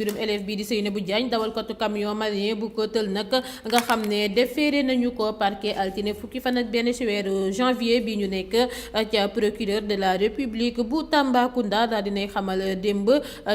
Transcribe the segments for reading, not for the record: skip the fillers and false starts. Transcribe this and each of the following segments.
mbirum élève bi di Seynabou Diagne dawalkatu camion malien bu ko tël nag nga xam ne déféré nañu ko parquet altine fukki fan ak benn ci weeru janvier bi ñu nekk ca procureur de la république bu Tambacounda daal dinay xamal démb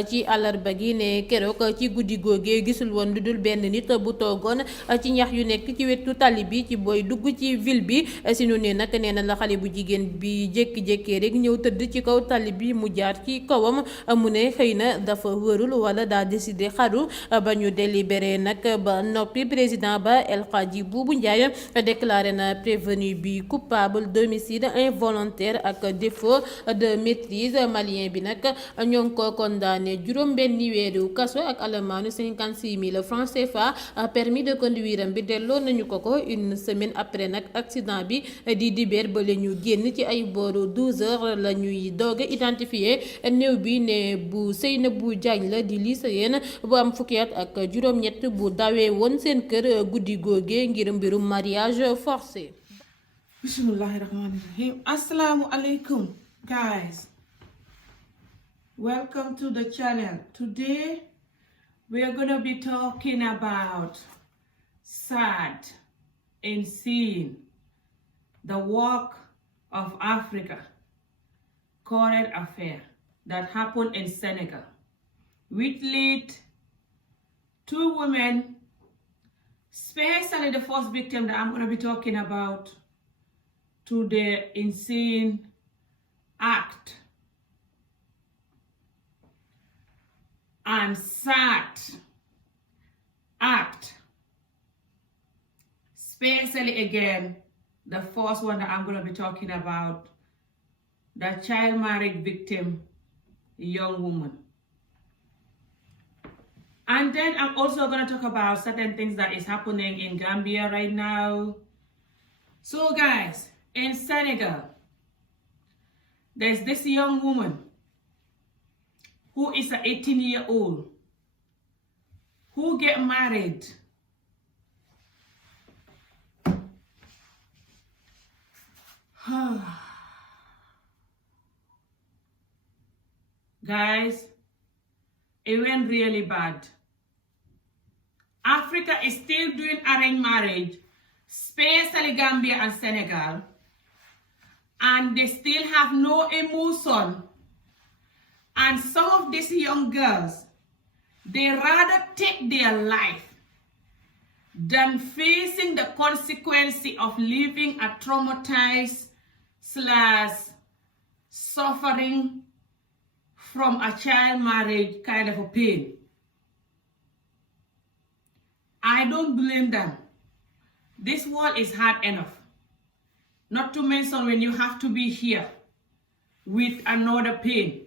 ci àllarba gi ne keroog ci guddi googee gisul woon lu dul benn nit bu toogoon ci ñax yu nekk ci wetu tali bi ci booy dugg ci ville bi si nu ne nag nee na la xale bu jigéen bi jékki-jékkee rek ñëw tëdd ci kaw tali bi mu jaar ci kawam mu ne xëy na dafa wërul wala daa décidé xaru ba ñu délibéré nag ba noppi président ba El Hadji Boubou Ndiaye déclaré na prévenu bi coupable d'homicide involontaire ak défaut de maîtrise. Malien bi nag ñoo ngi ko condamné juróom-benni weeru kaso ak alamaanu 56 000 francs CFA. Permis de conduire am bi delloo nañu ko une semaine après nag accident bi di dibeer ba la ñu génn ci ay booru 12 heures la ñuy doog a identifié néew bi ne bu Seynabou Diagne la di lycéenne bu am fukki at ak juróom-ñett bu dawee woon seen kër guddi googe ngir mbirum mariage forcé. Bismillahi rahmani rahim. Assalamu alaikum guys. Welcome to the channel. Today we are going to be talking about sad and seeing the work of Africa current affair that happened in Senegal, which led two women, especially the first victim that I'm going to be talking about, to the insane act and sad act, especially again the first one that I'm going to be talking about, the child marriage victim, young woman. And then I'm also going to talk about certain things that is happening in Gambia right now. So guys, in Senegal, there's this young woman who is an 18-year-old who get married guys, it went really bad. Africa is still doing arranged marriage, especially Gambia and Senegal, and they still have no emotion. And some of these young girls, they rather take their life than facing the consequence of living a traumatized / suffering from a child marriage kind of a pain. I don't blame them. This world is hard enough. Not to mention when you have to be here with another pain.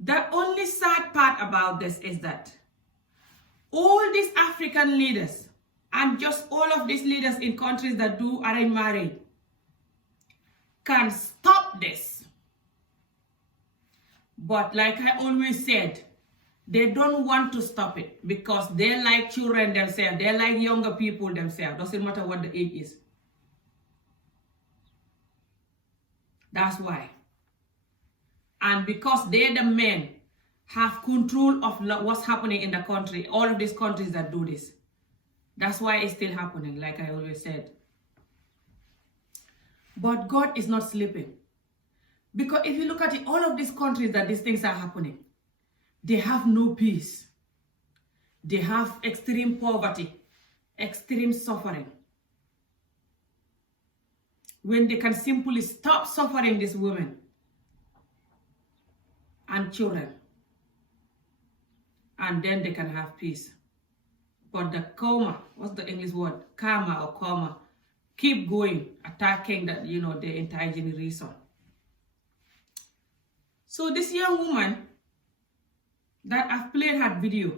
The only sad part about this is that all these African leaders and just all of these leaders in countries that do arranged marriage can stop this. But like I always said, they don't want to stop it because they like children themselves. They like younger people themselves. Doesn't matter what the age is. That's why. And because they, the men, have control of what's happening in the country, all of these countries that do this. That's why it's still happening, like I always said. But God is not sleeping. Because if you look at it, all of these countries that these things are happening, they have no peace. They have extreme poverty, extreme suffering. When they can simply stop suffering these women and children, and then they can have peace. But the karma, what's the English word? Karma, keep going, attacking the, the entire generation. So this young woman that I've played her video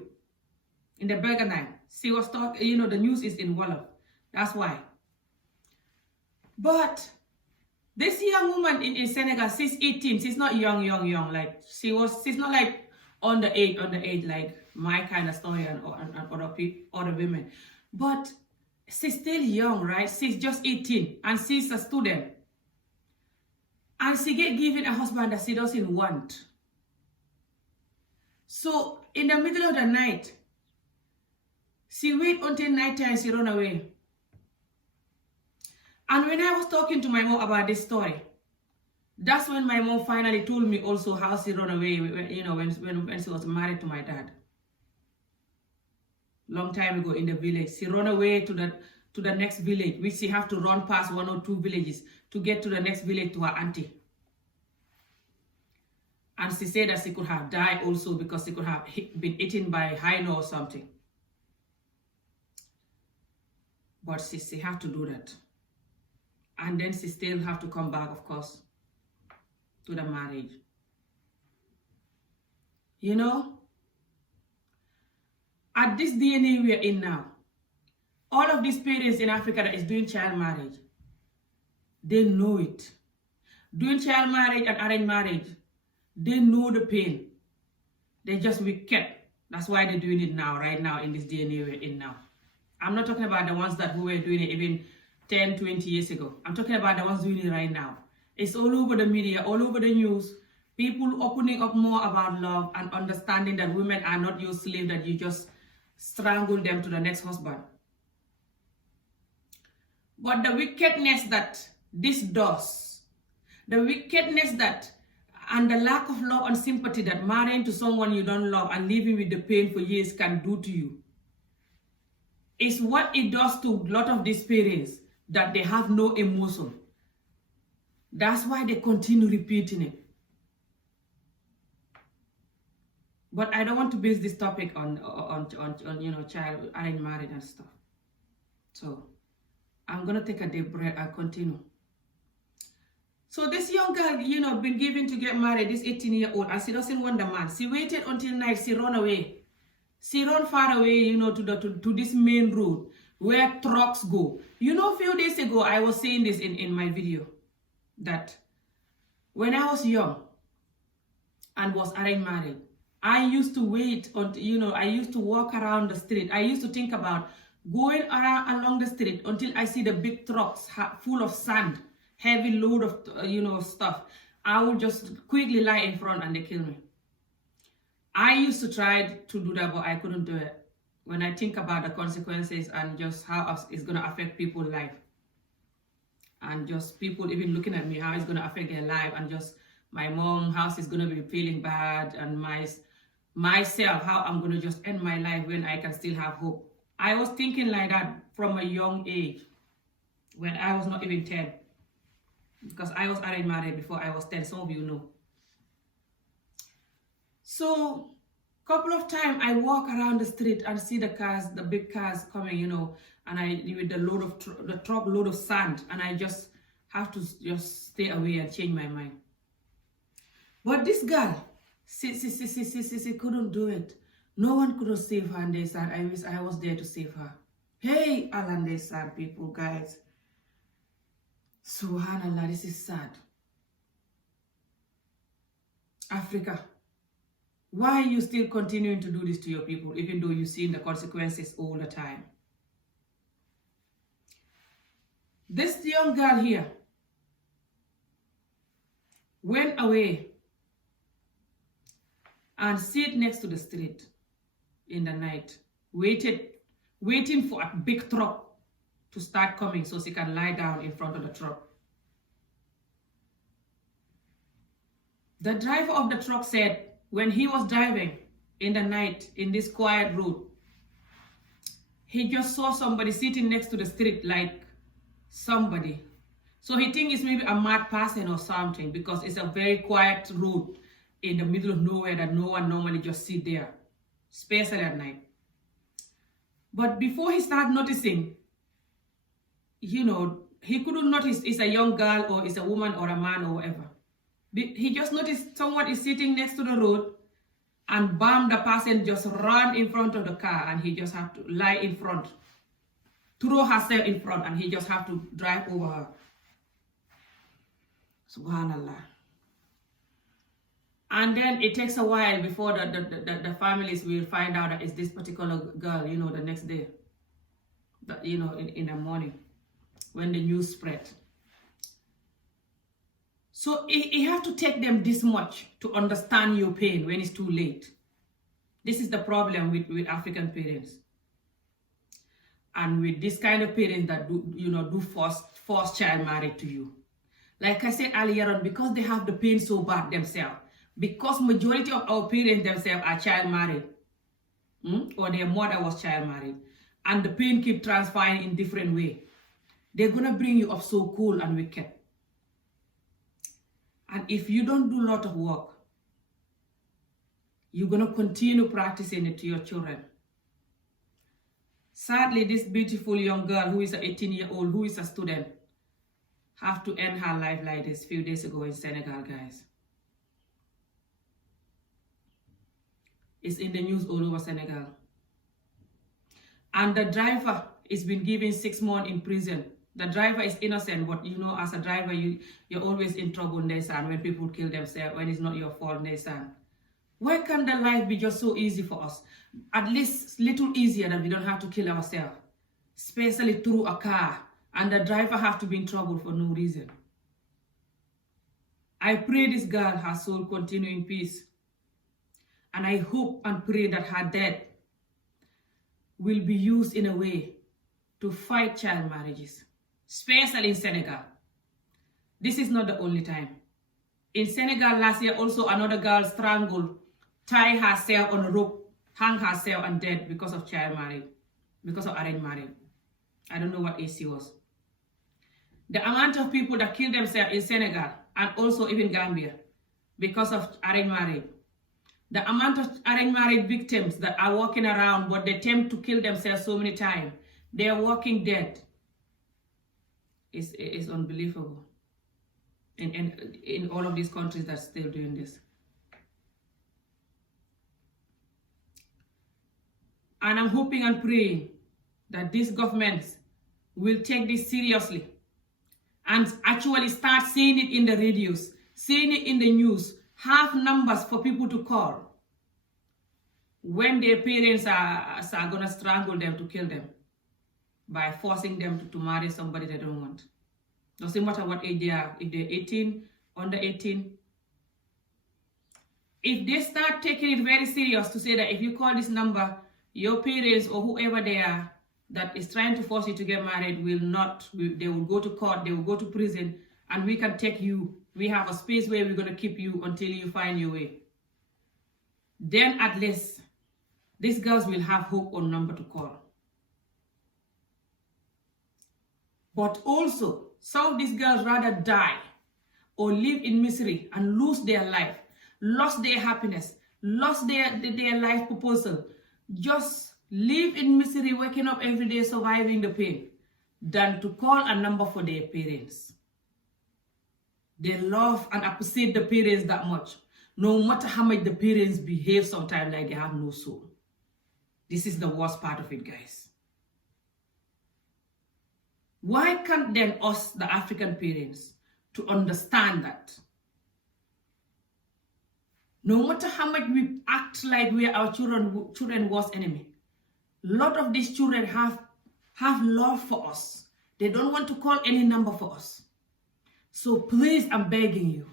in the Burger Night, she was talking, the news is in Wolof. That's why. But this young woman in Senegal, she's 18. She's not young. Like she's not like on the age, like my kind of story and other women. But she's still young, right? She's just 18 and she's a student. And she get given a husband that she doesn't want. So in the middle of the night, she wait until night time, she run away. And when I was talking to my mom about this story, that's when my mom finally told me also how she run away, when she was married to my dad. Long time ago in the village. She run away to the next village, which she have to run past 1 or 2 villages to get to the next village to her auntie. And she said that she could have died also because she could have been eaten by a hyena or something. But she have to do that. And then she still have to come back, of course, to the marriage. You know, at this DNA we are in now, all of these parents in Africa that is doing child marriage, they know it. Doing child marriage and arranged marriage, they know the pain. They just wicked. That's why they're doing it now, right now, in this DNA we're in now. I'm not talking about the ones that who were doing it even 10, 20 years ago. I'm talking about the ones doing it right now. It's all over the media, all over the news. People opening up more about love and understanding that women are not your slave, that you just strangle them to the next husband. But the wickedness that this does, the wickedness that, and the lack of love and sympathy that marrying to someone you don't love and living with the pain for years can do to you, is what it does to a lot of these parents, that they have no emotion. That's why they continue repeating it. But I don't want to base this topic on child arranged marriage and stuff. So I'm gonna take a deep breath and continue. So this young girl, been given to get married, this 18-year-old, and she doesn't want the man. She waited until night, she run away. She run far away, to this main road where trucks go. A few days ago, I was saying this in my video, that when I was young and was arranged married, I used to wait until, I used to walk around the street. I used to think about going along the street until I see the big trucks full of sand, heavy load of, stuff. I would just quickly lie in front and they kill me. I used to try to do that, but I couldn't do it. When I think about the consequences and just how it's going to affect people's life, and just people even looking at me, how it's going to affect their life, and just my mom, how she's going to be feeling bad, and myself, how I'm going to just end my life when I can still have hope. I was thinking like that from a young age, when I was not even 10, because I was arranged married before I was 10, some of you know. So couple of times I walk around the street and see the cars, the big cars coming, and I with the truck load of sand, and I just have to just stay away and change my mind. But this girl, she couldn't do it. No one could save her, and they said, I wish I was there to save her. Hey, Alan, they sad people, guys. Subhanallah, this is sad. Africa. Why are you still continuing to do this to your people, even though you've seen the consequences all the time? This young girl here went away and sat next to the street in the night, waiting for a big truck to start coming so she can lie down in front of the truck. The driver of the truck said, when he was driving in the night in this quiet road, he just saw somebody sitting next to the street, like somebody. So he thinks it's maybe a mad person or something, because it's a very quiet road in the middle of nowhere that no one normally just sit there, especially at night. But before he started noticing, he couldn't notice it's a young girl or it's a woman or a man or whatever. He just noticed someone is sitting next to the road, and bam, the person just ran in front of the car, and he just have to lie in front, throw herself in front, and he just have to drive over her. Subhanallah. And then it takes a while before the families will find out that it's this particular girl, the next day, in the morning, when the news spread. So you have to take them this much to understand your pain when it's too late. This is the problem with African parents. And with this kind of parents that do force child marriage to you. Like I said earlier on, because they have the pain so bad themselves, because majority of our parents themselves are child married, or their mother was child married, and the pain keep transferring in different way, they're gonna bring you up so cold and wicked. And if you don't do a lot of work, you're gonna continue practicing it to your children. Sadly, this beautiful young girl who is an 18-year-old, who is a student, have to end her life like this a few days ago in Senegal, guys. It's in the news all over Senegal. And the driver is been given 6 months in prison. The driver is innocent, but as a driver, you're always in trouble, Ndesan, when people kill themselves, when it's not your fault, Ndesan. Why can't the life be just so easy for us? At least little easier that we don't have to kill ourselves, especially through a car, and the driver have to be in trouble for no reason. I pray this girl, her soul continue in peace. And I hope and pray that her death will be used in a way to fight child marriages, especially in Senegal. This is not the only time. In Senegal last year, also another girl strangled, tied herself on a rope, hung herself and dead because of child marriage, because of arranged marriage. I don't know what age she was. The amount of people that kill themselves in Senegal and also even Gambia because of arranged marriage, the amount of arranged marriage victims that are walking around but they attempt to kill themselves so many times, they are walking dead, is unbelievable. In all of these countries that are still doing this. And I'm hoping and praying that these governments will take this seriously and actually start seeing it in the radios, seeing it in the news, have numbers for people to call when their parents are going to strangle them to kill them by forcing them to marry somebody they don't want. Doesn't matter what age they are, if they're 18, under 18. If they start taking it very serious to say that if you call this number, your parents or whoever they are that is trying to force you to get married they will go to court, they will go to prison, and we can take you. We have a space where we're going to keep you until you find your way. Then at least these girls will have hope on number to call. But also, some of these girls rather die or live in misery and lose their life, lost their happiness, lost their life proposal, just live in misery, waking up every day, surviving the pain, than to call a number for their parents. They love and appreciate the parents that much, no matter how much the parents behave sometimes like they have no soul. This is the worst part of it, guys. Why can't then us, the African parents, to understand that no matter how much we act like we are our children's worst enemy, a lot of these children have love for us. They don't want to call any number for us. So please, I'm begging you,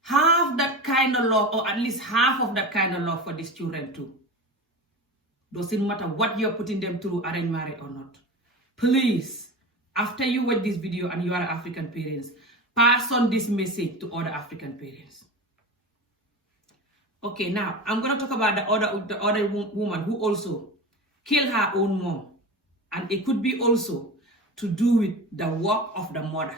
have that kind of love, or at least half of that kind of love for these children too. Doesn't matter what you're putting them through, arranged marriage or not. Please, after you watch this video and you are African parents, pass on this message to other African parents. Okay, now I'm going to talk about the other woman who also killed her own mom. And it could be also to do with the work of the mother.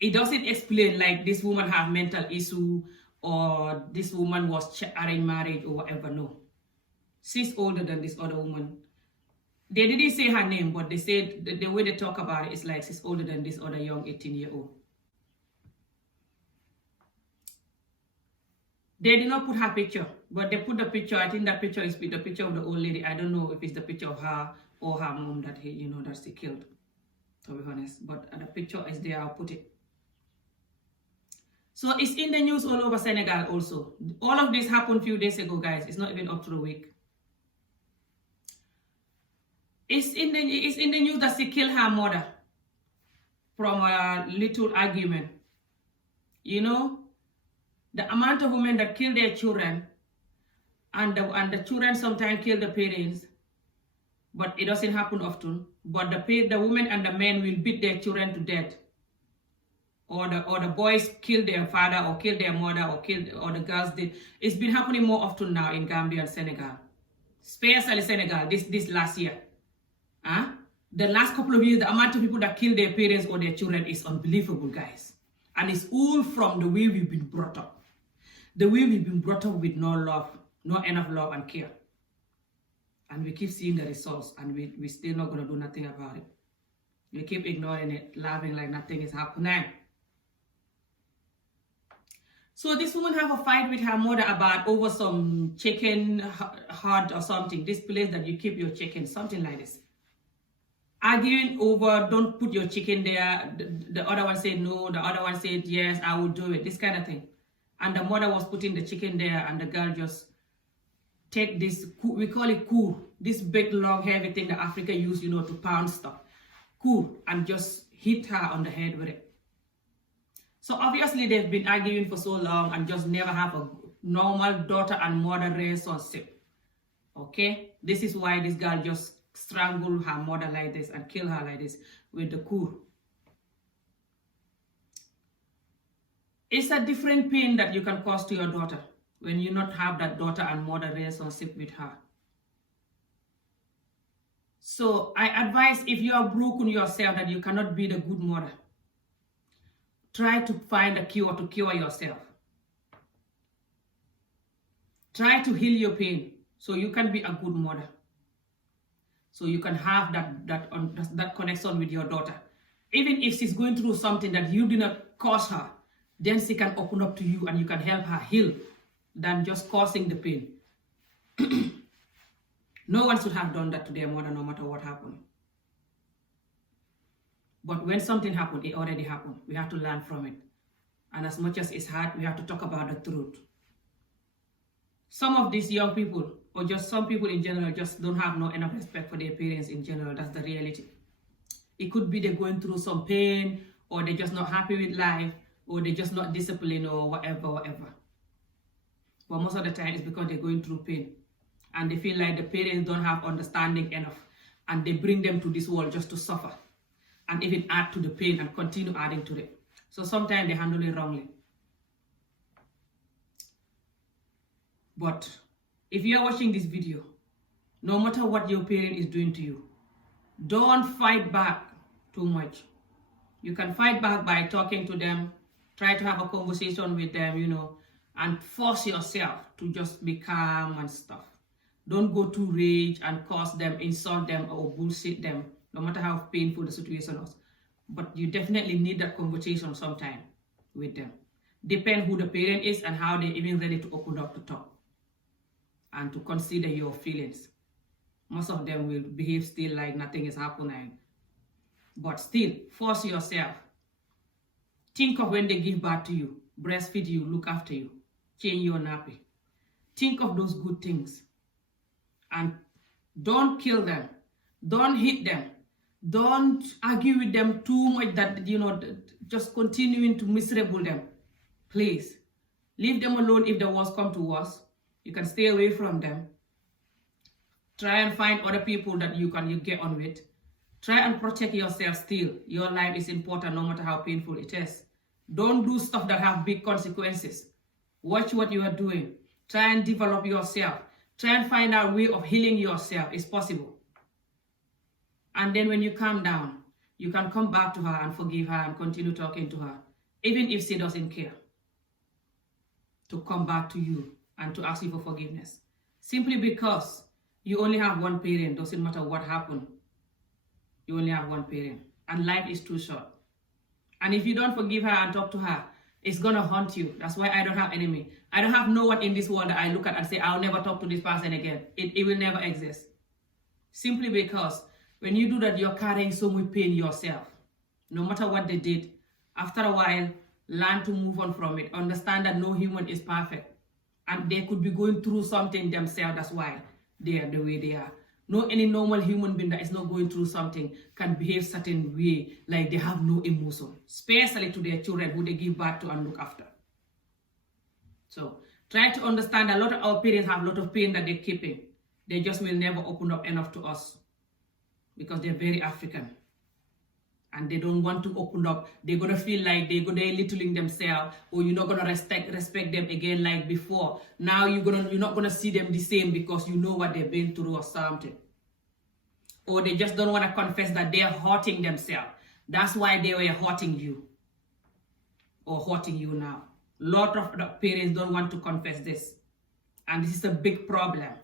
It doesn't explain like this woman have mental issue or this woman was arranged marriage or whatever. No. She's older than this other woman. They didn't say her name, but they said the way they talk about it is like she's older than this other young 18-year-old. They did not put her picture, but they put the picture. I think that picture is the picture of the old lady. I don't know if it's the picture of her or her mom that that she killed, to be honest. But the picture is there, I'll put it. So it's in the news all over Senegal also. All of this happened a few days ago, guys. It's not even up to a week. It's in the news that she killed her mother. from a little argument. You know, the amount of women that kill their children, and the children sometimes kill the parents, but it doesn't happen often. But the women and the men will beat their children to death, or the boys kill their father or kill their mother or the girls did. It's been happening more often now in Gambia and Senegal, especially Senegal this last year. The last couple of years, the amount of people that kill their parents or their children is unbelievable, guys. And it's all from the way we've been brought up. The way we've been brought up with no love, not enough love and care. And we keep seeing the results, and we're still not going to do nothing about it. We keep ignoring it, laughing like nothing is happening. So this woman have a fight with her mother about over some chicken heart or something. This place that you keep your chicken, something like this. Arguing over, don't put your chicken there. The other one said no. The other one said yes, I will do it. This kind of thing. And the mother was putting the chicken there, and the girl just take this, we call it cool, this big long heavy thing that Africa use, you know, to pound stuff. Cool, and just hit her on the head with it. So obviously they've been arguing for so long and just never have a normal daughter and mother relationship. Okay? This is why this girl just strangled her mother like this and killed her like this with the coup. It's a different pain that you can cause to your daughter when you not have that daughter and mother relationship with her. So I advise, if you are broken yourself that you cannot be the good mother, try to find a cure to cure yourself. Try to heal your pain so you can be a good mother. So you can have that connection with your daughter. Even if she's going through something that you did not cause her, then she can open up to you and you can help her heal than just causing the pain. No one should have done that to their mother, no matter what happened. But when something happened, it already happened. We have to learn from it. And as much as it's hard, we have to talk about the truth. Some of these young people, or just some people in general, just don't have no enough respect for their parents in general. That's the reality. It could be they're going through some pain, or they're just not happy with life, or they're just not disciplined, or whatever. But most of the time, it's because they're going through pain. And they feel like the parents don't have understanding enough. And they bring them to this world just to suffer. And even add to the pain and continue adding to it. So sometimes they handle it wrongly. But if you are watching this video, no matter what your parent is doing to you, don't fight back too much. You can fight back by talking to them, try to have a conversation with them, you know, and force yourself to just be calm and stuff. Don't go to rage and curse them, insult them, or bullshit them, no matter how painful the situation is. But you definitely need that conversation sometime with them. Depend who the parent is and how they're even ready to open up to talk and to consider your feelings. Most of them will behave still like nothing is happening. But still, force yourself. Think of when they give birth to you, breastfeed you, look after you, change your nappy. Think of those good things. And don't kill them. Don't hit them. Don't argue with them too much that, you know, just continuing to miserable them. Please, leave them alone. If the worst come to worst, you can stay away from them. Try and find other people that you get on with. Try and protect yourself still. Your life is important no matter how painful it is. Don't do stuff that have big consequences. Watch what you are doing. Try and develop yourself. Try and find out a way of healing yourself. It's possible. And then when you calm down, you can come back to her and forgive her and continue talking to her, even if she doesn't care, to come back to you and to ask you for forgiveness. Simply because you only have one parent, doesn't matter what happened. You only have one parent. And life is too short. And if you don't forgive her and talk to her, it's going to haunt you. That's why I don't have enemy. I don't have no one in this world that I look at and say, I'll never talk to this person again. It will never exist. Simply because when you do that, you're carrying so much pain yourself. No matter what they did, after a while, learn to move on from it. Understand that no human is perfect. And they could be going through something themselves. That's why they are the way they are. No any normal human being that is not going through something can behave certain way, like they have no emotion, especially to their children who they give birth to and look after. So try to understand a lot of our parents have a lot of pain that they're keeping. They just will never open up enough to us because they're very African. And they don't want to open up. They're gonna feel like they're littling themselves, or you're not gonna respect them again like before. Now you're not gonna see them the same because you know what they've been through or something. Or they just don't want to confess that they're hurting themselves. That's why they were hurting you. Or hurting you now. A lot of the parents don't want to confess this. And this is a big problem.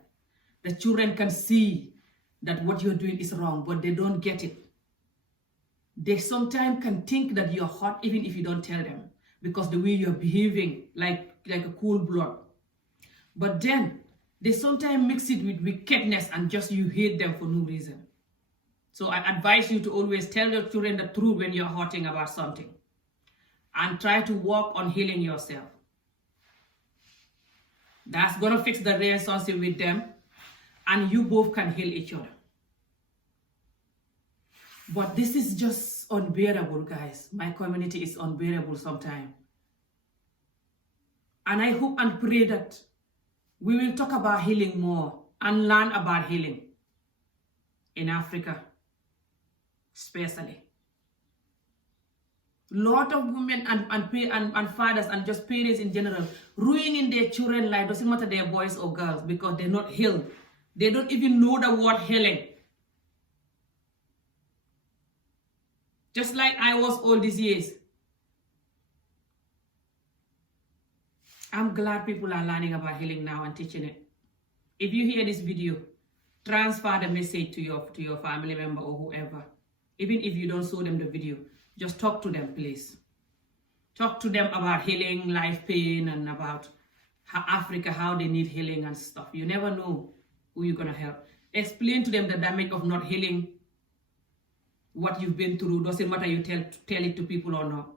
The children can see that what you're doing is wrong, but they don't get it. They sometimes can think that you're hot even if you don't tell them, because the way you're behaving like a cool blood. But then they sometimes mix it with wickedness and just you hate them for no reason. So I advise you to always tell your children the truth when you're hurting about something, and try to work on healing yourself. That's gonna fix the relationship with them, and you both can heal each other. But this is just unbearable, guys. My community is unbearable sometimes. And I hope and pray that we will talk about healing more and learn about healing in Africa, especially. A lot of women and fathers and just parents in general ruining their children's life, doesn't matter they're boys or girls, because they're not healed. They don't even know the word healing. Just like I was all these years. I'm glad people are learning about healing now and teaching it. If you hear this video, transfer the message to your family member or whoever. Even if you don't show them the video, just talk to them, please. Talk to them about healing, life pain, and about Africa, how they need healing and stuff. You never know who you're gonna help. Explain to them the damage of not healing. What you've been through, doesn't matter you tell it to people or not.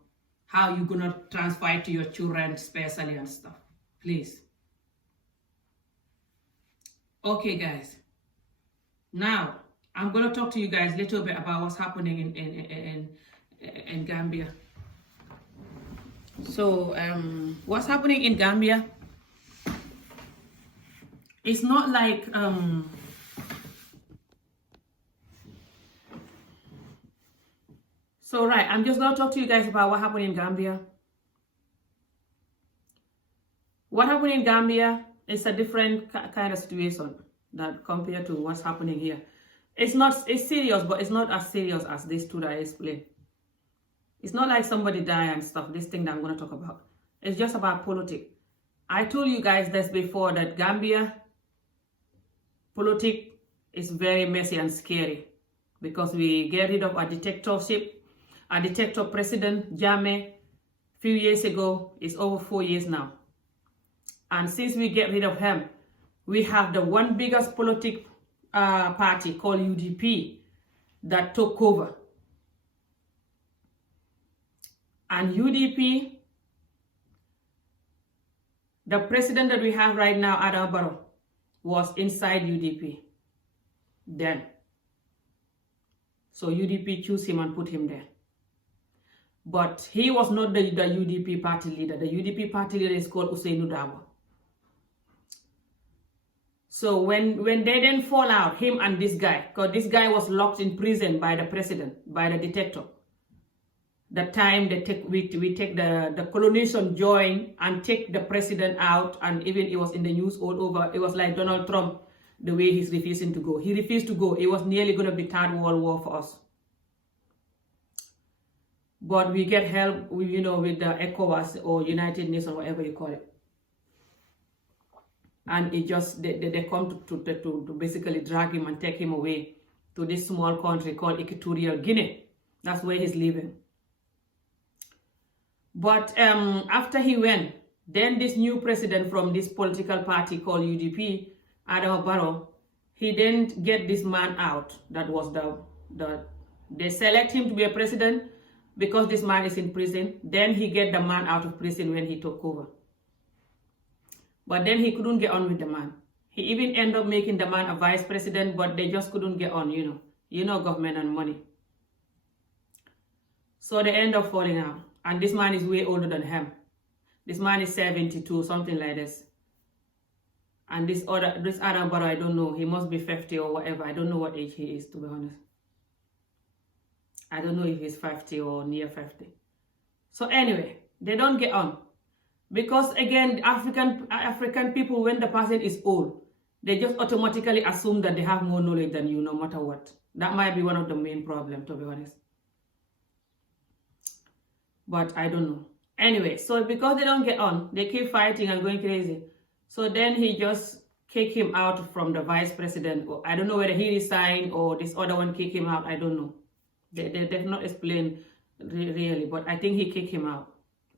How you gonna transfer it to your children, especially, and stuff. Please. Okay, guys. Now I'm gonna talk to you guys a little bit about what's happening in Gambia. So what's happening in Gambia? It's not like So right, I'm just gonna talk to you guys about what happened in Gambia. What happened in Gambia is a different kind of situation that compared to what's happening here. It's serious, but it's not as serious as these two that I explained. It's not like somebody die and stuff, this thing that I'm gonna talk about. It's just about politics. I told you guys this before, that Gambia politics is very messy and scary, because we get rid of a dictatorship. A dictator president, Jammeh, a few years ago, is over 4 years now. And since we get rid of him, we have the one biggest political party called UDP that took over. And UDP, the president that we have right now, Adam Barrow, was inside UDP then. So UDP chose him and put him there. But he was not the UDP party leader. The UDP party leader is called Ousseynou Dabo. So when they didn't fall out, him and this guy, because this guy was locked in prison by the president, by the dictator. The time we take the coalition join and take the president out, and even it was in the news all over. It was like Donald Trump, the way he's refusing to go. He refused to go. It was nearly going to be third world war for us. But we get help, with the ECOWAS or United Nations, whatever you call it. And it just, they come to basically drag him and take him away to this small country called Equatorial Guinea. That's where he's living. But after he went, then this new president from this political party called UDP, Adam Barrow, he didn't get this man out. That was they select him to be a president because this man is in prison. Then he get the man out of prison when he took over. But then he couldn't get on with the man. He even ended up making the man a vice president, but they just couldn't get on, government and money. So they end up falling out. And this man is way older than him. This man is 72, something like this. And this other brother, I don't know, he must be 50 or whatever. I don't know what age he is, to be honest. I don't know if he's 50 or near 50. So anyway, they don't get on. Because again, African people, when the person is old, they just automatically assume that they have more knowledge than you, no matter what. That might be one of the main problems, to be honest. But I don't know. Anyway, so because they don't get on, they keep fighting and going crazy. So then he just kicked him out from the vice president. Or I don't know whether he resigned or this other one kicked him out. I don't know. They've not explained really, but I think he kicked him out.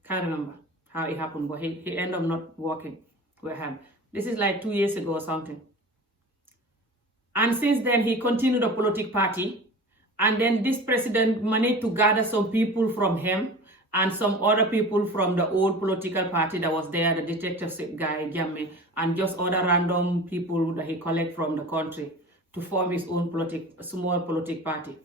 Can't remember how it happened, but he ended up not working with him. This is like 2 years ago or something. And since then, he continued the political party. And then this president managed to gather some people from him and some other people from the old political party that was there, the dictatorship guy, Jammeh, and just other random people that he collect from the country to form his own small political party.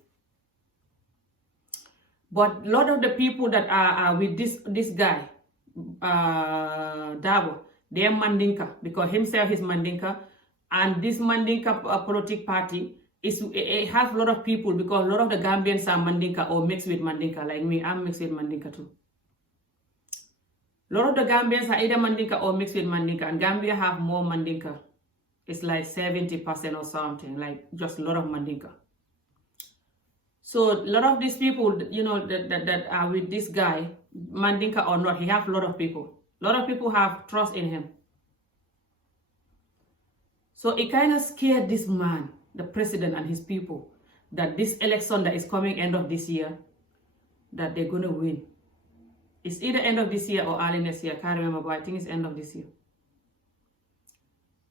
But a lot of the people that are with this guy, Dabo, they are Mandinka, because himself is Mandinka, and this Mandinka political party it has a lot of people, because a lot of the Gambians are Mandinka or mixed with Mandinka, like me. I'm mixed with Mandinka too. A lot of the Gambians are either Mandinka or mixed with Mandinka, and Gambia have more Mandinka. It's like 70% or something, like just a lot of Mandinka. So a lot of these people, that are with this guy, Mandinka or not, he have a lot of people. A lot of people have trust in him. So it kind of scared this man, the president and his people, that this election that is coming end of this year, that they're going to win. It's either end of this year or early next year. I can't remember, but I think it's end of this year.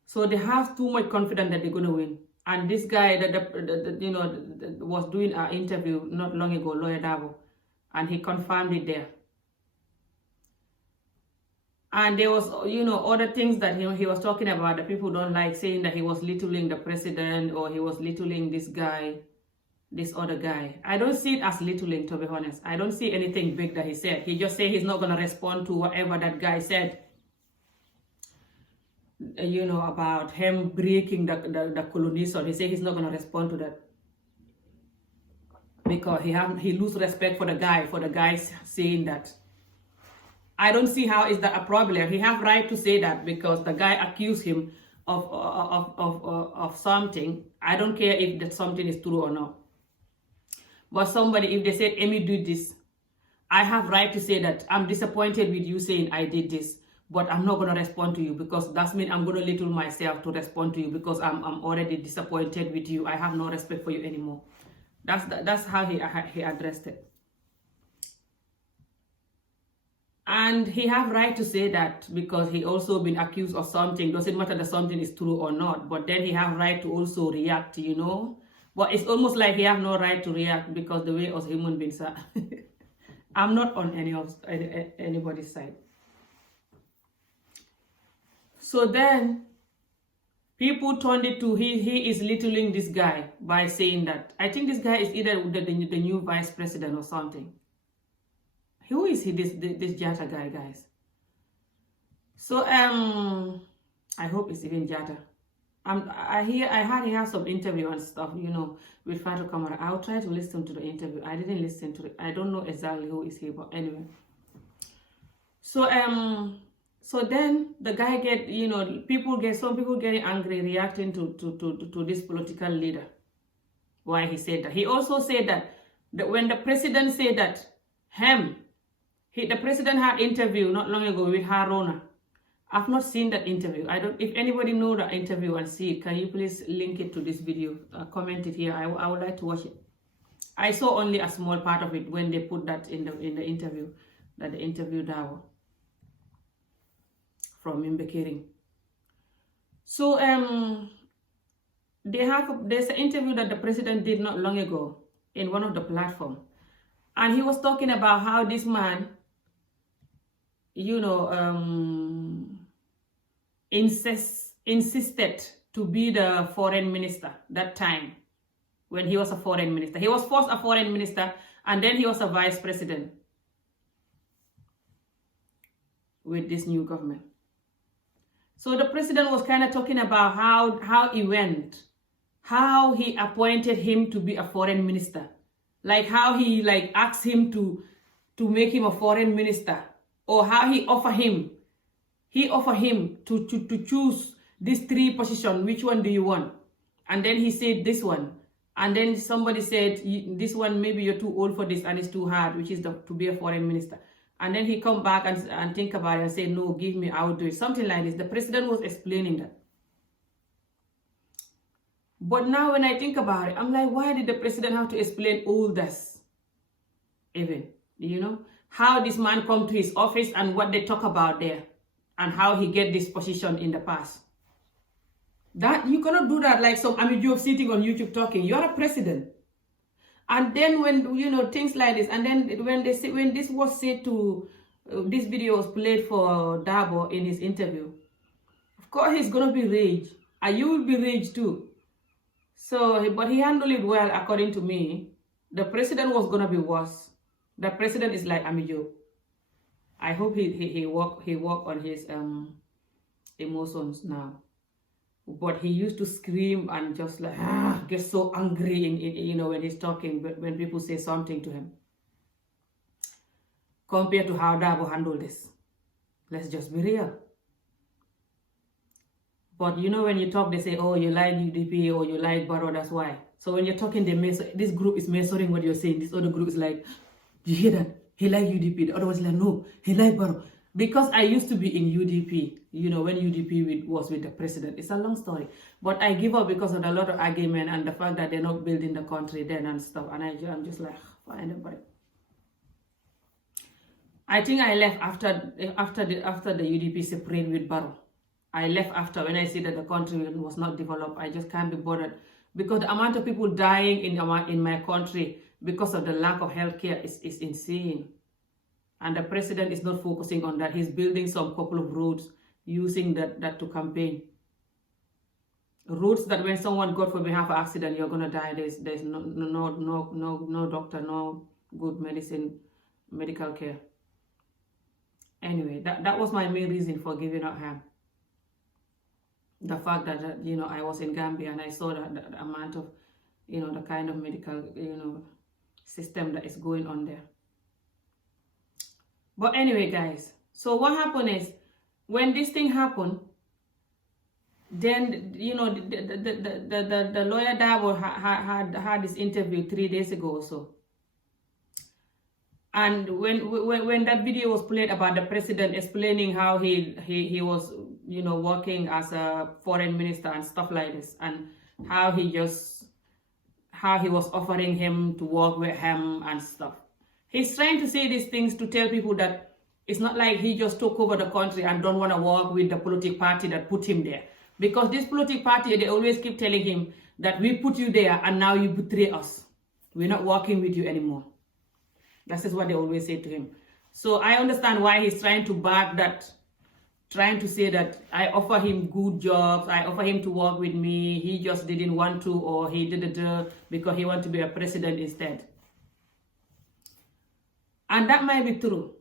So they have too much confidence that they're going to win. And this guy that was doing an interview not long ago, Lawyer Dabo, and he confirmed it there. And there was, other things that he was talking about that people don't like, saying that he was littling the president or he was littling this guy, this other guy. I don't see it as littling, to be honest. I don't see anything big that he said. He just said he's not going to respond to whatever that guy said. About him breaking the colonization. He said he's not going to respond to that. Because he lose respect for the guy saying that. I don't see how is that a problem. He have right to say that because the guy accused him of something. I don't care if that something is true or not. But somebody, if they said, Amy did this, I have right to say that I'm disappointed with you saying I did this. But I'm not going to respond to you because that means I'm going to little myself to respond to you because I'm already disappointed with you. I have no respect for you anymore. That's how he addressed it. And he have right to say that because he also been accused of something. Doesn't matter that something is true or not. But then he have right to also react, But it's almost like he have no right to react because the way us human beings are. I'm not on anybody's side. So then, people turned it to he is littling this guy by saying that. I think this guy is either the new vice president or something. Who is he, this Jatta guy, guys? So, I hope it's even Jatta. I heard he has some interview and stuff, with Fatou Camara. I'll try to listen to the interview. I didn't listen to it. I don't know exactly who is he, but anyway. So then the guy some people getting angry, reacting to this political leader. Why he said that. He also said that when the president said that the president had interview not long ago with Haruna. I've not seen that interview. If anybody know the interview and see it, can you please link it to this video? Comment it here. I would like to watch it. I saw only a small part of it when they put that in the interview, that the interview Dawo from Mbekering. So there's an interview that the president did not long ago in one of the platforms, and he was talking about how this man, incest insisted to be the foreign minister that time when he was a foreign minister. He was first a foreign minister and then he was a vice president with this new government. So the president was kind of talking about how he went, how he appointed him to be a foreign minister, like how he asked him to make him a foreign minister, or how he offered him to choose these 3 positions. Which one do you want? And then he said this one. And then somebody said, this one, maybe you're too old for this and it's too hard, which is to be a foreign minister. And then he come back and think about it and say, no, give me, I will do it. Something like this. The president was explaining that. But now when I think about it, I'm like, why did the president have to explain all this? Even, how this man come to his office and what they talk about there and how he get this position in the past. That you cannot do that like some Amijo sitting on YouTube talking. You are a president. And then when, things like this, and then when this was said to, this video was played for Dabo in his interview, of course he's going to be rage. And you will be rage too. So, but he handled it well according to me. The president was going to be worse. The president is like Amijo. I hope he work on his emotions now. But he used to scream and just get so angry in when he's talking, when people say something to him. Compared to how Dabo handled this. Let's just be real. But when you talk, they say, oh, you like UDP or you like Barrow, that's why. So when you're talking, this group is measuring what you're saying. This other group is like, you hear that? He like UDP. The other one is like, no, he like Barrow. Because I used to be in UDP, when UDP was with the president. It's a long story. But I give up because of a lot of argument and the fact that they're not building the country then and stuff. And I'm just like, fine, but I think I left after the UDP separated with Barrow. I left after when I see that the country was not developed. I just can't be bothered. Because the amount of people dying in my country because of the lack of healthcare is insane. And the president is not focusing on that. He's building some couple of roads, using that to campaign. Roads that when someone, God forbid, have an accident, you're gonna die. There's no doctor, no good medical care. Anyway, that was my main reason for giving up him. The fact that I was in Gambia and I saw that amount of the kind of medical system that is going on there. But anyway, guys, so what happened is, when this thing happened, then, the lawyer Dabo had this interview 3 days ago or so. And when that video was played about the president explaining how he was, working as a foreign minister and stuff like this, and how he was offering him to work with him and stuff. He's trying to say these things to tell people that it's not like he just took over the country and don't want to work with the political party that put him there. Because this political party, they always keep telling him that we put you there and now you betray us. We're not working with you anymore. That is what they always say to him. So I understand why he's trying to back that, trying to say that I offer him good jobs, I offer him to work with me, he just didn't want to, or he did it because he wanted to be a president instead. And that might be true,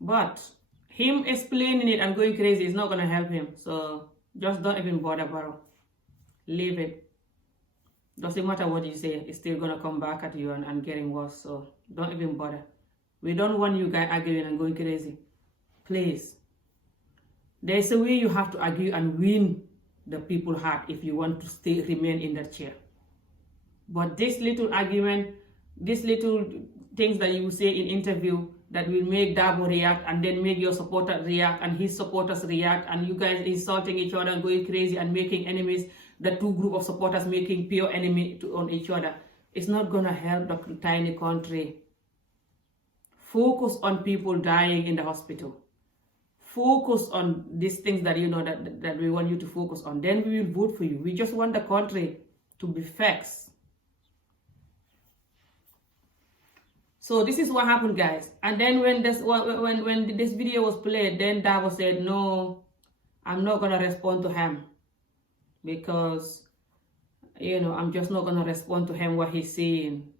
but him explaining it and going crazy is not going to help him. So just don't even bother, Barrow. Leave it. Doesn't matter what you say, it's still going to come back at you and getting worse. So don't even bother. We don't want you guys arguing and going crazy. Please. There's a way you have to argue and win the people's heart if you want to remain in that chair. But this little argument, this little things that you say in interview that will make Dabo react and then make your supporters react and his supporters react and you guys insulting each other and going crazy and making enemies, the two group of supporters making pure enemy on each other. It's not going to help the tiny country. Focus on people dying in the hospital. Focus on these things that that we want you to focus on. Then we will vote for you. We just want the country to be fixed. So this is what happened, guys. And then when this video was played, then Dabo said, no, I'm not going to respond to him. because, I'm just not going to respond to him what he's saying.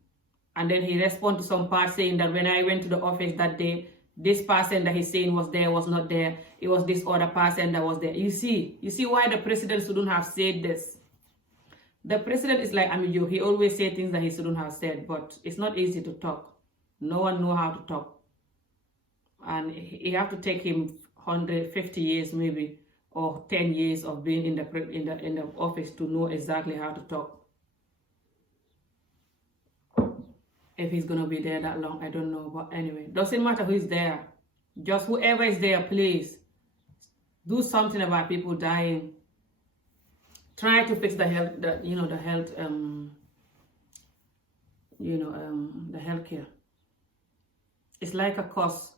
And then he respond to some part saying that when I went to the office that day, this person that he's saying was there was not there. It was this other person that was there. You see why the president shouldn't have said this. The president is like Amijo. He always say things that he shouldn't have said, but it's not easy to talk. No one know how to talk. And he have to take him 150 years maybe, or 10 years of being in the office to know exactly how to talk. If he's gonna be there that long, I don't know. But anyway, doesn't matter who is there. Just whoever is there, please do something about people dying. Try to fix the healthcare. It's like a cost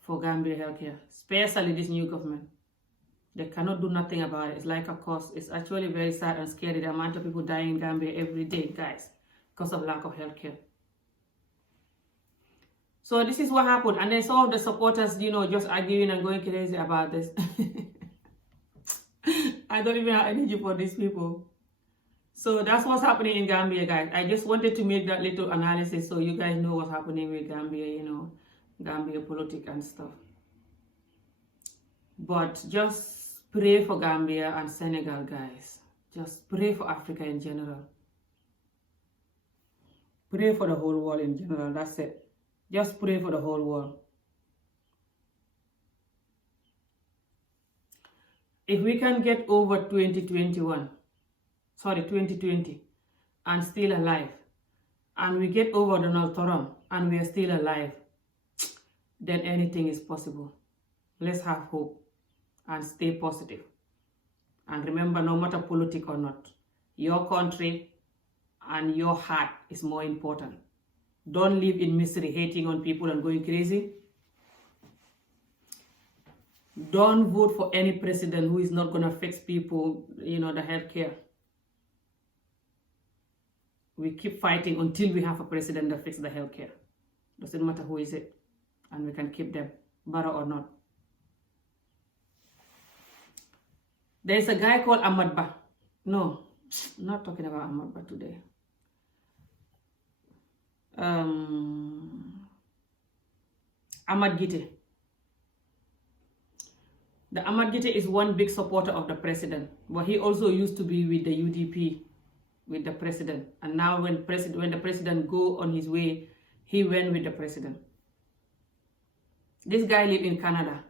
for Gambia healthcare, especially this new government. They cannot do nothing about it. It's like a cost. It's actually very sad and scary, the amount of people dying in Gambia every day, guys, because of lack of healthcare. So this is what happened. And then some of the supporters, just arguing and going crazy about this. I don't even have energy for these people. So that's what's happening in Gambia, guys. I just wanted to make that little analysis so you guys know what's happening with Gambia, Gambia politics and stuff. But just pray for Gambia and Senegal, guys. Just pray for Africa in general. Pray for the whole world in general. That's it. Just pray for the whole world. If we can get over 2020, and still alive, and we get over Donald Trump, and we are still alive, then anything is possible. Let's have hope and stay positive. And remember, no matter politics or not, your country and your heart is more important. Don't live in misery, hating on people and going crazy. Don't vote for any president who is not going to fix people, the healthcare. We keep fighting until we have a president that fixes the healthcare. Doesn't matter who is it. And we can keep them, Barrow or not. There's a guy called Ahmad Ba. No, I'm not talking about Ahmad Ba today. Ahmad Gite. The Ahmad Gite is one big supporter of the president, but he also used to be with the UDP, with the president. And now when the president go on his way, he went with the president. This guy live in Canada.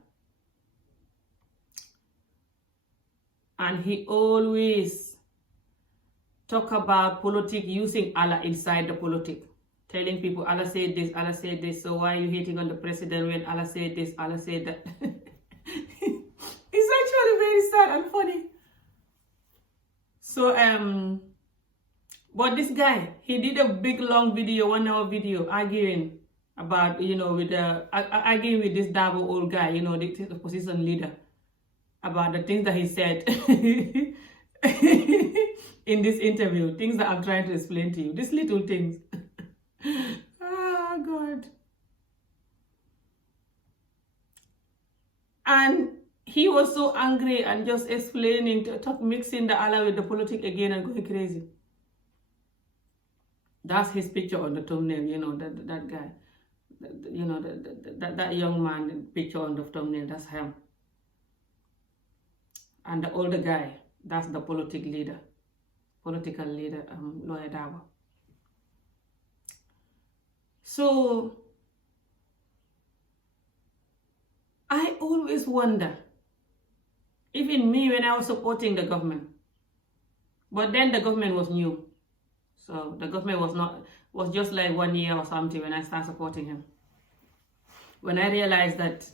And he always talk about politics using Allah inside the politics. Telling people, Allah said this, so why are you hating on the president when Allah said this, Allah said that? It's actually very sad and funny. So, but this guy, he did a big long video, 1 hour video, arguing about, arguing with this Dabo old guy, the opposition leader, about the things that he said in this interview, things that I'm trying to explain to you, these little things. Oh, God. And he was so angry and just explaining, mixing the Allah with the politics again and going crazy. That's his picture on the thumbnail, that guy. That young man picture on the thumbnail, that's him. And the older guy, that's the political leader, Lawyer Dabo. So, I always wonder, even me when I was supporting the government, but then the government was new. So the government was just like 1 year or something when I started supporting him. When I realized that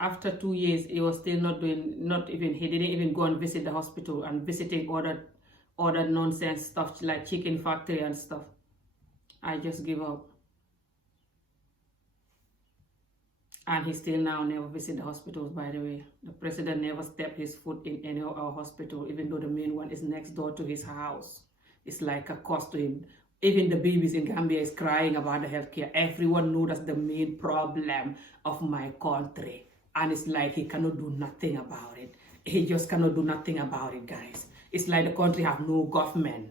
after 2 years, he was still he didn't even go and visit the hospital and visiting other nonsense stuff like chicken factory and stuff. I just give up. And he still now never visit the hospitals, by the way. The president never stepped his foot in any of our hospital, even though the main one is next door to his house. It's like a cost to him. Even the babies in Gambia is crying about the healthcare. Everyone knows that's the main problem of my country. And it's like he cannot do nothing about it. He just cannot do nothing about it, guys. It's like the country have no government.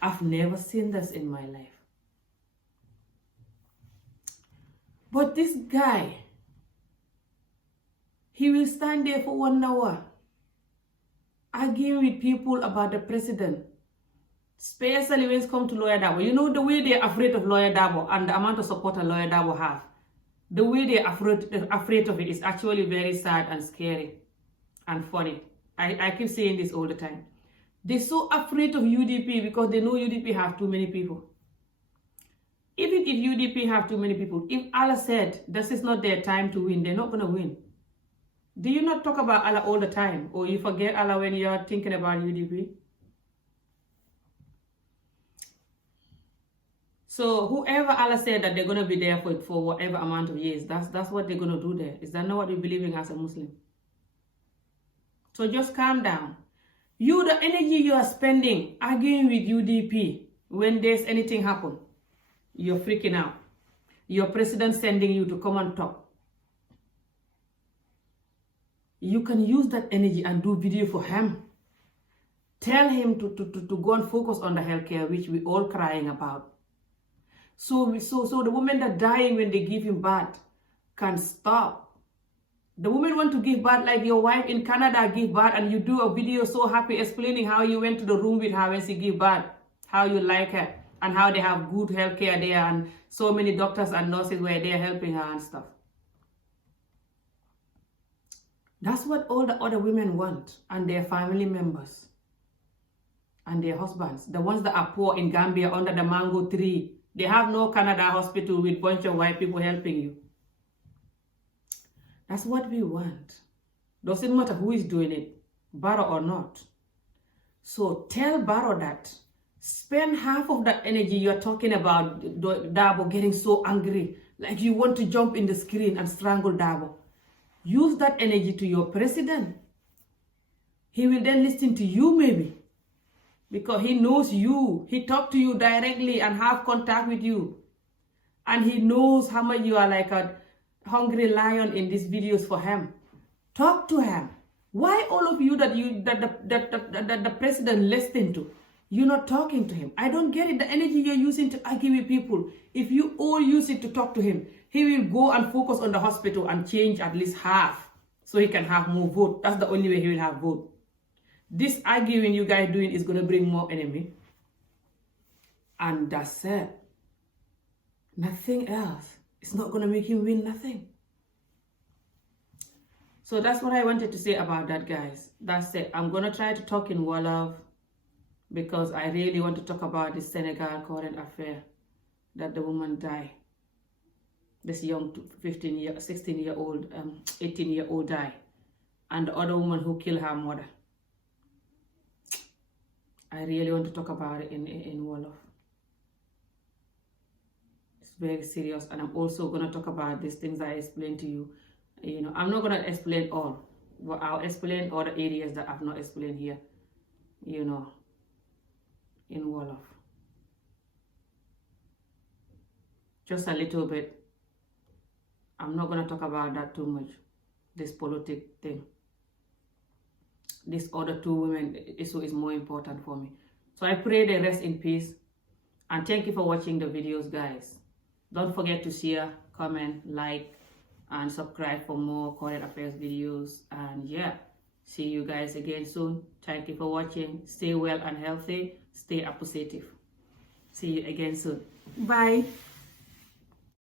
I've never seen this in my life. But this guy, he will stand there for 1 hour arguing with people about the president, especially when it comes to Lawyer Dabo. You know the way they're afraid of Lawyer Dabo and the amount of support a Lawyer Dabo have. The way they're afraid of it is actually very sad and scary and funny. I keep saying this all the time. They're so afraid of UDP because they know UDP have too many people. Even if UDP have too many people, if Allah said this is not their time to win, they're not going to win. Do you not talk about Allah all the time? Or you forget Allah when you're thinking about UDP? So whoever Allah said that they're going to be there for whatever amount of years, that's what they're going to do there. Is that not what we believe in as a Muslim? So just calm down. The energy you are spending arguing with UDP when there's anything happen, you're freaking out. Your president sending you to come and talk. You can use that energy and do video for him. Tell him to go and focus on the healthcare, which we're all crying about. So the women that are dying when they give him birth can stop. The women want to give birth like your wife in Canada give birth, and you do a video so happy explaining how you went to the room with her when she gave birth, how you like her, and how they have good healthcare there, and so many doctors and nurses were there helping her and stuff. That's what all the other women want, and their family members, and their husbands. The ones that are poor in Gambia under the mango tree, they have no Canada hospital with a bunch of white people helping you. That's what we want. Doesn't matter who is doing it, Barrow or not. So tell Barrow that. Spend half of that energy you're talking about Dabo getting so angry, like you want to jump in the screen and strangle Dabo. Use that energy to your president. He will then listen to you maybe. Because he knows you. He talked to you directly and have contact with you. And he knows how much you are like a hungry lion in these videos for him. Talk to him. Why all of you that the president listened to, you're not talking to him? I don't get it. The energy you're using to argue with people, if you all use it to talk to him, he will go and focus on the hospital and change at least half so he can have more vote. That's the only way he will have vote. This arguing you guys doing is going to bring more enemy. And that's it. Nothing else. It's not going to make him win nothing. So that's what I wanted to say about that, guys. That's it. I'm going to try to talk in Wolof because I really want to talk about this Senegal current affair that the woman died. This young 16-year-old, 18-year-old died. And the other woman who killed her mother. I really want to talk about it in Wolof. Very serious, and I'm also going to talk about these things I explained to you. I'm not going to explain all, but I'll explain other areas that I've not explained here, in Wolof. Just a little bit. I'm not going to talk about that too much, this politic thing. This other two women issue is more important for me. So I pray they rest in peace, and thank you for watching the videos, guys. Don't forget to share, comment, like, and subscribe for more current affairs videos. And yeah, see you guys again soon. Thank you for watching. Stay well and healthy. Stay positive. See you again soon. Bye.